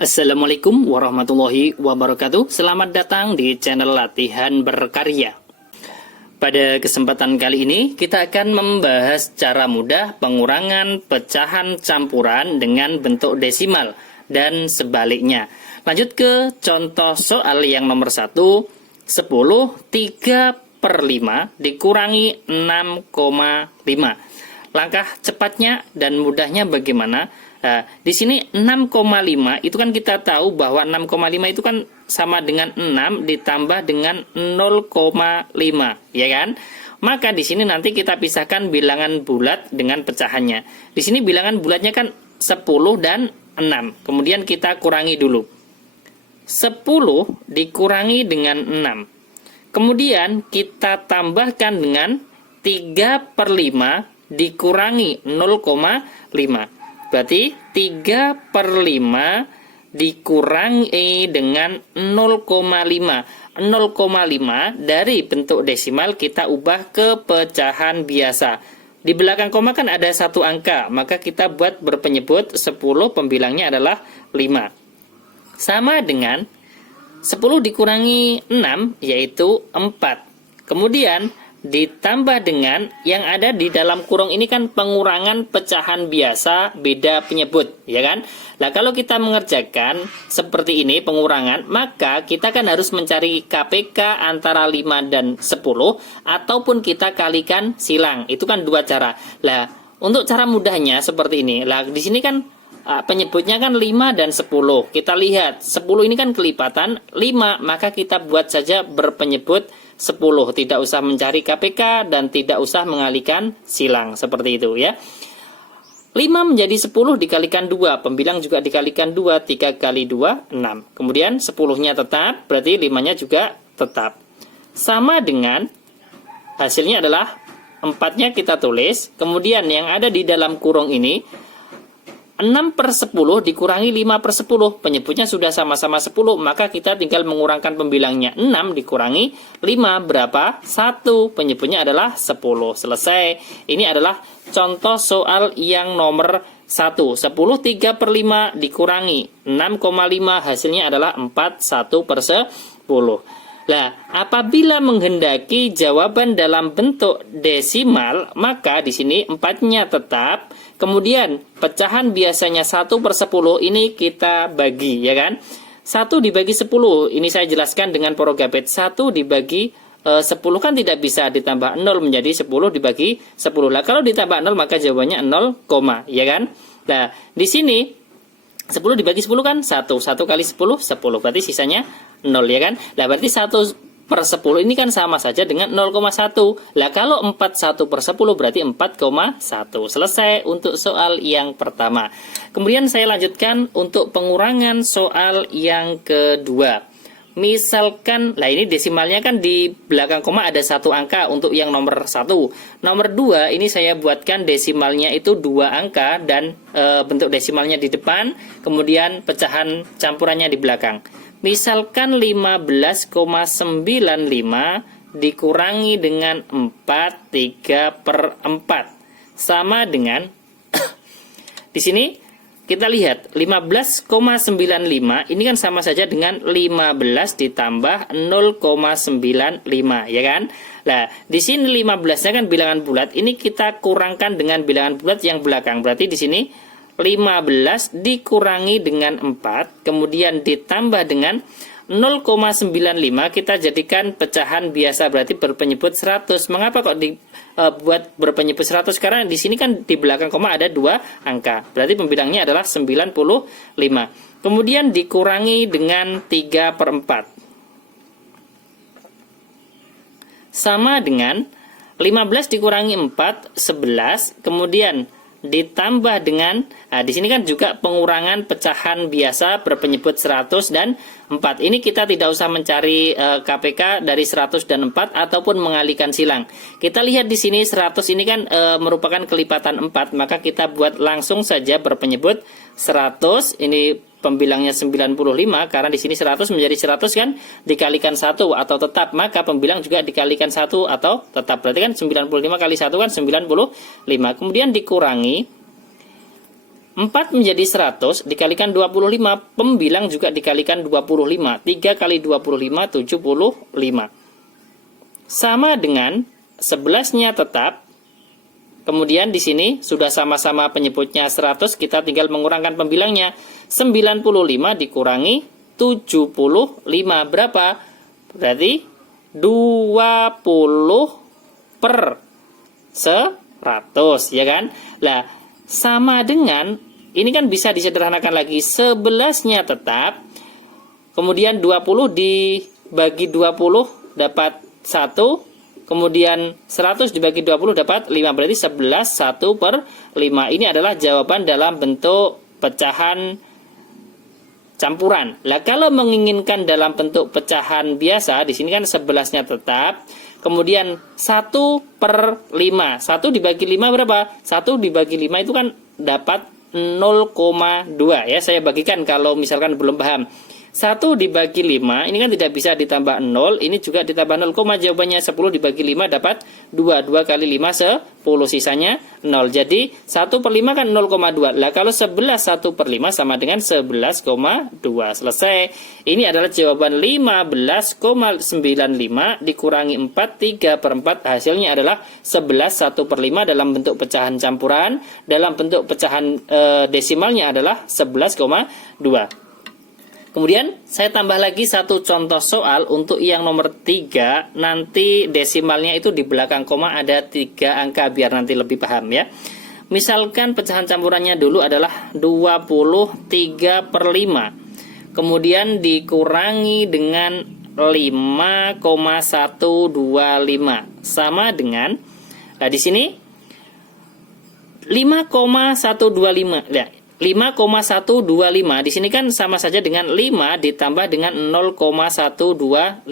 Assalamualaikum warahmatullahi wabarakatuh. Selamat datang di channel Latihan Berkarya. Pada kesempatan kali ini kita akan membahas cara mudah pengurangan pecahan campuran dengan bentuk desimal dan sebaliknya. Lanjut ke contoh soal yang nomor 1. 10 3/5 dikurangi 6,5. Langkah cepatnya dan mudahnya bagaimana? Nah, di sini 6,5 itu kan kita tahu bahwa 6,5 itu kan sama dengan 6 ditambah dengan 0,5, ya kan? Maka di sini nanti kita pisahkan bilangan bulat dengan pecahannya. Di sini bilangan bulatnya kan 10 dan 6. Kemudian kita kurangi dulu. 10 dikurangi dengan 6. Kemudian kita tambahkan dengan 3/5 dikurangi 0,5. Berarti 3/5 dikurangi dengan 0,5. 0,5 dari bentuk desimal kita ubah ke pecahan biasa. Di belakang koma kan ada satu angka, maka kita buat berpenyebut 10, pembilangnya adalah 5. Sama dengan 10 dikurangi 6, yaitu 4. Kemudian ditambah dengan yang ada di dalam kurung ini kan pengurangan pecahan biasa beda penyebut, ya kan? Nah, kalau kita mengerjakan seperti ini pengurangan, maka kita kan harus mencari KPK antara 5 dan 10 ataupun kita kalikan silang. Itu kan dua cara. Lah, untuk cara mudahnya seperti ini. Lah, di sini kan penyebutnya kan 5 dan 10. Kita lihat 10 ini kan kelipatan 5, maka kita buat saja berpenyebut 10, tidak usah mencari KPK dan tidak usah mengalihkan silang, seperti itu ya. 5 menjadi 10 dikalikan 2, pembilang juga dikalikan 2, 3 kali 2, 6. Kemudian 10-nya tetap, berarti 5-nya juga tetap. Sama dengan hasilnya adalah 4-nya kita tulis, kemudian yang ada di dalam kurung ini 6/10 dikurangi 5/10, penyebutnya sudah sama-sama 10, maka kita tinggal mengurangkan pembilangnya. 6 dikurangi 5 berapa? 1, penyebutnya adalah 10. Selesai. Ini adalah contoh soal yang nomor 1. 10 3/5 dikurangi 6,5, hasilnya adalah 4, 1/10. Nah, apabila menghendaki jawaban dalam bentuk desimal, maka di sini 4-nya tetap. Kemudian pecahan biasanya 1/10 ini kita bagi, ya kan? 1 dibagi 10, ini saya jelaskan dengan porogapet. 1 dibagi 10 kan tidak bisa ditambah 0 menjadi 10 dibagi 10. Lah, kalau ditambah 0 maka jawabannya 0, ya kan? Nah, di sini 10 dibagi 10 kan 1. 1 kali 10, 10. Berarti sisanya 0, ya kan? Nah, berarti 1/10 ini kan sama saja dengan 0,1. Lah, kalau 4 1/10 berarti 4,1. Selesai untuk soal yang pertama. Kemudian saya lanjutkan untuk pengurangan soal yang kedua. Misalkan, lah ini desimalnya kan di belakang koma ada satu angka untuk yang nomor 1. Nomor 2 ini saya buatkan desimalnya itu 2 angka dan bentuk desimalnya di depan, kemudian pecahan campurannya di belakang. Misalkan 15,95 dikurangi dengan 4 3/4 sama dengan di sini kita lihat 15,95 ini kan sama saja dengan 15 ditambah 0,95, ya kan? Nah, di sini 15-nya kan bilangan bulat, ini kita kurangkan dengan bilangan bulat yang belakang. Berarti di sini 15 dikurangi dengan 4, kemudian ditambah dengan 0,95, kita jadikan pecahan biasa, berarti berpenyebut 100. Mengapa kok dibuat berpenyebut 100? Karena di sini kan di belakang koma ada 2 angka. Berarti pembilangnya adalah 95. Kemudian dikurangi dengan 3/4. Sama dengan 15 dikurangi 4, 11. Kemudian ditambah dengan, nah di sini kan juga pengurangan pecahan biasa berpenyebut 100 dan 4. Ini kita tidak usah mencari KPK dari 100 dan 4 ataupun mengalihkan silang. Kita lihat di sini 100 ini kan merupakan kelipatan 4, maka kita buat langsung saja berpenyebut 100. Ini pembilangnya 95 karena di sini 100 menjadi 100 kan dikalikan 1 atau tetap, maka pembilang juga dikalikan 1 atau tetap. Berarti kan 95 kali 1 kan 95. Kemudian dikurangi 4 menjadi 100 dikalikan 25, pembilang juga dikalikan 25. 3 kali 25, 75. Sama dengan 11-nya tetap. Kemudian di sini sudah sama-sama penyebutnya 100, kita tinggal mengurangkan pembilangnya. 95 dikurangi 75 berapa? Berarti 20 per 100, ya kan? Lah, sama dengan ini kan bisa disederhanakan lagi. 11-nya tetap, kemudian 20 dibagi 20 dapat 1, kemudian 100 dibagi 20 dapat 5, berarti 11 1 per 5. Ini adalah jawaban dalam bentuk pecahan campuran. Lah, kalau menginginkan dalam bentuk pecahan biasa, di sini kan 11-nya tetap, kemudian 1 per 5. 1 dibagi 5 berapa? 1 dibagi 5 itu kan dapat 0,2 ya. Saya bagikan kalau misalkan belum paham. 1 dibagi 5 ini kan tidak bisa ditambah 0, ini juga ditambah 0, jawabannya 10 dibagi 5 dapat 2. 2 kali 5 10, sisanya 0. Jadi 1 per 5 kan 0,2. Lah, kalau 11 1 per 5 sama dengan 11,2. Selesai. Ini adalah jawaban 15,95 dikurangi 4, 3 per 4, hasilnya adalah 11 1 per 5 dalam bentuk pecahan campuran. Dalam bentuk pecahan desimalnya adalah 11,2. Kemudian saya tambah lagi satu contoh soal untuk yang nomor 3. Nanti desimalnya itu di belakang koma ada 3 angka biar nanti lebih paham ya. Misalkan pecahan campurannya dulu adalah 23 per 5. Kemudian dikurangi dengan 5,125 sama dengan, nah di sini 5,125 ya. 5,125 di sini kan sama saja dengan 5 ditambah dengan 0,125.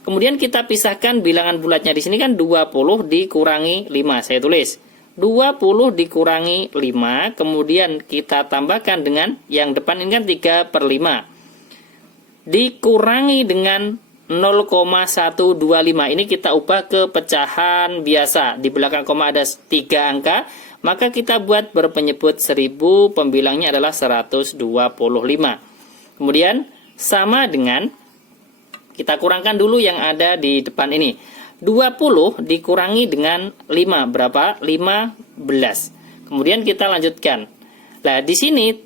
Kemudian kita pisahkan bilangan bulatnya, di sini kan 20 dikurangi 5. Saya tulis 20 dikurangi 5, kemudian kita tambahkan dengan yang depan ini kan 3 per 5 dikurangi dengan 0,125. Ini kita ubah ke pecahan biasa, di belakang koma ada 3 angka, maka kita buat berpenyebut 1000, pembilangnya adalah 125. Kemudian sama dengan, kita kurangkan dulu yang ada di depan ini. 20 dikurangi dengan 5 berapa? 15. Kemudian kita lanjutkan. Nah, di sini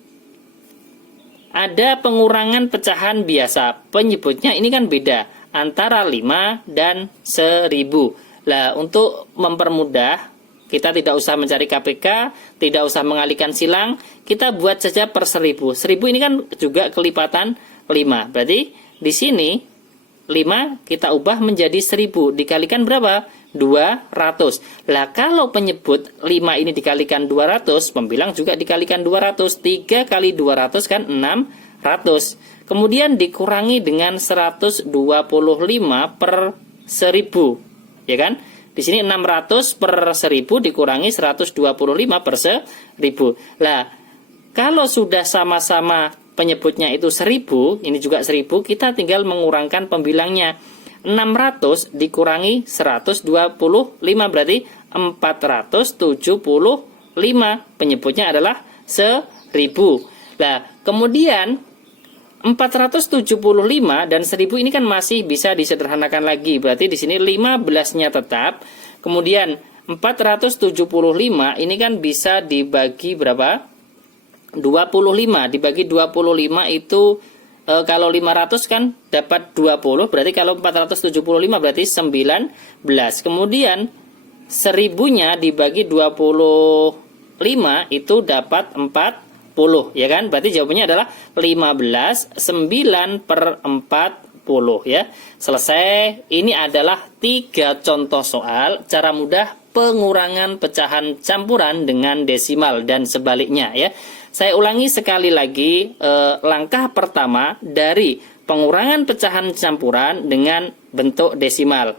ada pengurangan pecahan biasa. Penyebutnya ini kan beda antara 5 dan 1000. Nah, untuk mempermudah, kita tidak usah mencari KPK, tidak usah mengalihkan silang, kita buat saja per 1000. 1000 ini kan juga kelipatan 5. Berarti di sini 5 kita ubah menjadi 1000. Dikalikan berapa? 200. Lah, kalau penyebut 5 ini dikalikan 200, pembilang juga dikalikan 200. 3 kali 200 kan 600. Kemudian dikurangi dengan 125 per 1000. Ya kan? Di sini 600 per 1000 dikurangi 125 per 1000. Lah, kalau sudah sama-sama penyebutnya itu 1000, ini juga 1000, kita tinggal mengurangkan pembilangnya. 600 dikurangi 125 berarti 475. Penyebutnya adalah 1000. Nah, kemudian 475 dan 1000 ini kan masih bisa disederhanakan lagi. Berarti di sini 15-nya tetap. Kemudian 475 ini kan bisa dibagi berapa? 25. Dibagi 25 itu kalau 500 kan dapat 20. Berarti kalau 475 berarti 19. Kemudian 1000-nya dibagi 25 itu dapat 40. Ya kan? Berarti jawabannya adalah 15, 9 per 40 ya. Selesai. Ini adalah 3 contoh soal cara mudah pengurangan pecahan campuran dengan desimal dan sebaliknya ya. Saya ulangi sekali lagi langkah pertama dari pengurangan pecahan campuran dengan bentuk desimal.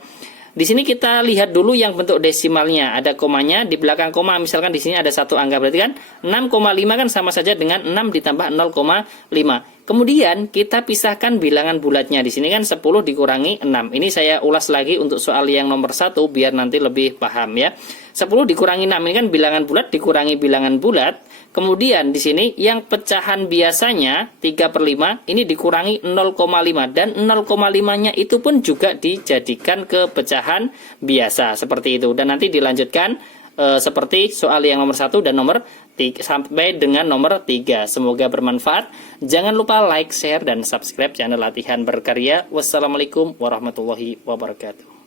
Di sini kita lihat dulu yang bentuk desimalnya, ada komanya, di belakang koma misalkan di sini ada satu angka, berarti kan 6,5 kan sama saja dengan 6 ditambah 0,5. Kemudian kita pisahkan bilangan bulatnya. Di sini kan 10 dikurangi 6. Ini saya ulas lagi untuk soal yang nomor 1 biar nanti lebih paham ya. 10 dikurangi 6 ini kan bilangan bulat dikurangi bilangan bulat. Kemudian di sini yang pecahan biasanya 3/5 ini dikurangi 0,5 dan 0,5-nya itu pun juga dijadikan ke pecahan biasa seperti itu. Dan nanti dilanjutkan seperti soal yang nomor 1 dan nomor 3 sampai dengan nomor 3. Semoga bermanfaat. Jangan lupa like, share, dan subscribe channel Latihan Berkarya. Wassalamualaikum warahmatullahi wabarakatuh.